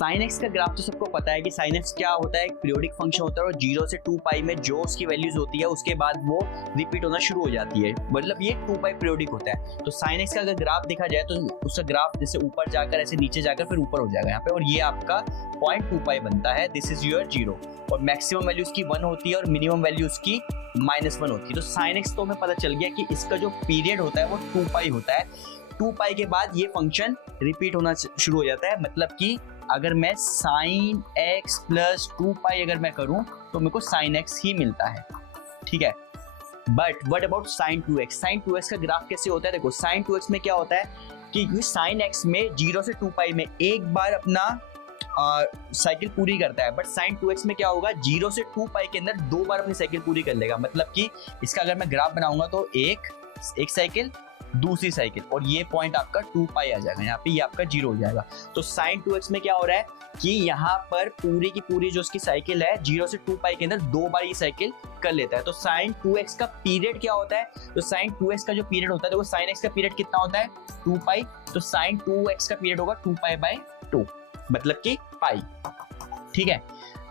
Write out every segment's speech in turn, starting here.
Sine x का graph तो सबको पता है कि साइन एक्स क्या होता है, एक पीरियोडिक फंक्शन होता है और 0 से 2 पाई में जो उसकी वैल्यूज होती है उसके बाद वो रिपीट होना शुरू हो जाती है, मतलब ये 2 पाई पीरियोडिक होता है। तो साइन एक्स का अगर ग्राफ देखा जाए तो उसका ग्राफ जैसे ऊपर जाकर ऐसे नीचे जाकर फिर ऊपर हो जाएगा यहाँ पे, और ये आपका 0.2 पाई बनता है। दिस इज योर 0 और मैक्सिमम वैल्यू उसकी 1 होती है और मिनिमम वैल्यू उसकी -1 होती है। तो साइन एक्स तो हमें पता चल गया कि इसका जो पीरियड होता है वो 2 पाई होता है। 2 पाई के बाद ये फंक्शन रिपीट होना शुरू हो जाता है, मतलब कि अगर मैं साइन एक्स प्लस 2 पाई अगर मैं करूं तो मेरे को साइन एक्स ही मिलता है, ठीक है। But what about sine 2x? Sine 2x का ग्राफ कैसे होता है? देखो साइन 2x में क्या होता है कि साइन x में 0 से 2 पाई में एक बार अपना साइकिल पूरी करता है, बट साइन 2x में क्या होगा, 0 से 2 पाई के अंदर 2 बार अपनी साइकिल पूरी कर लेगा। मतलब कि इसका अगर मैं ग्राफ बनाऊंगा तो एक साइकिल, दूसरी साइकिल, और ये पॉइंट आपका 2 पाई आ जाएगा, यहाँ पे ये आपका 0 हो जाएगा। तो साइन 2x में क्या हो रहा है कि यहाँ पर पूरी की पूरी जो उसकी साइकिल है 0 से 2 पाई के अंदर 2 बार ये साइकिल कर लेता है। तो साइन 2x का पीरियड क्या होता है? तो साइन 2x का जो पीरियड होता है, देखो साइन x का पीरियड कितना होता है 2 पाई, तो साइन 2x का पीरियड होगा 2 पाई बाय 2, मतलब कि पाई, ठीक है।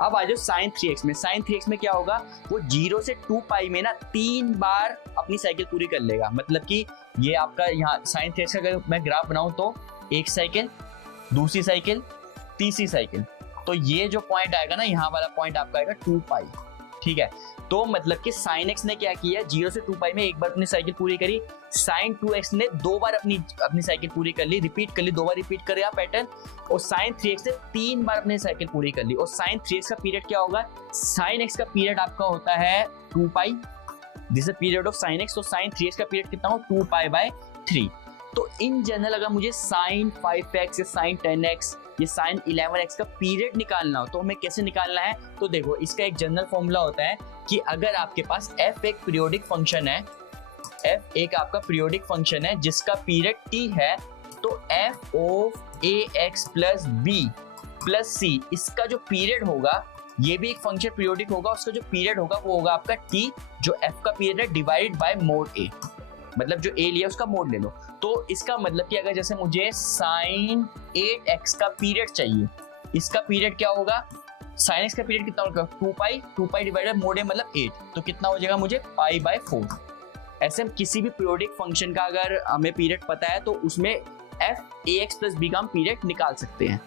अब आ जाओ साइन 3x में। साइन 3x में क्या होगा, वो 0 से 2 पाई में ना 3 बार अपनी साइकिल पूरी कर लेगा। मतलब कि ये आपका यहाँ साइन 3x का अगर मैं ग्राफ बनाऊं तो एक साइकिल, दूसरी साइकिल, तीसरी साइकिल, तो ये जो पॉइंट आएगा ना, यहाँ वाला पॉइंट आपका आएगा 2 पाई, ठीक है। तो मतलब कि साइन x ने क्या किया, 0 से 2 पाई में एक बार अपनी साइकिल पूरी करी, साइन 2x ने 2 बार अपनी साइकिल पूरी कर ली, रिपीट कर ली, 2 बार रिपीट कर रहा पैटर्न, और साइन 3x ने 3 बार अपनी साइकिल पूरी कर ली। और साइन 3x का पीरियड क्या होगा, साइन x का पीरियड आपका होता है 2 pi, this is period of sine x। तो साइन 3x का पीरियड कितना हो, 2 पाई बाय 3। तो इन जनरल अगर मुझे साइन 5x या साइन 10x ये साइन 11x का पीरियड निकालना हो तो हमें कैसे निकालना है? तो देखो इसका एक जनरल फॉर्मूला होता है कि अगर आपके पास f एक पीरियोडिक फंक्शन है, f एक आपका पीरियोडिक फंक्शन है जिसका पीरियड t है, तो f of ax plus b plus c इसका जो पीरियड होगा, ये भी एक फंक्शन पीरियोडिक होगा, उसका जो पीरियड होगा वो होगा आपका t, जो f का पीरियड है डिवाइडेड बाय मोड a, मतलब जो a लिया उसका मोड ले लो। तो इसका मतलब कि अगर जैसे मुझे साइन 8x का पीरियड चाहिए, इसका पीरियड क्या होगा, साइन x का पीरियड कितना होगा 2 पाई डिवाइडेड मोड a मतलब 8, तो कितना हो जाएगा मुझे पाई बाय 4। ऐसे हम किसी भी पीरियोडिक फंक्शन का अगर हमें पीरियड पता है तो उसमें f ax प्लस b का हम पीरियड निकाल सकते हैं।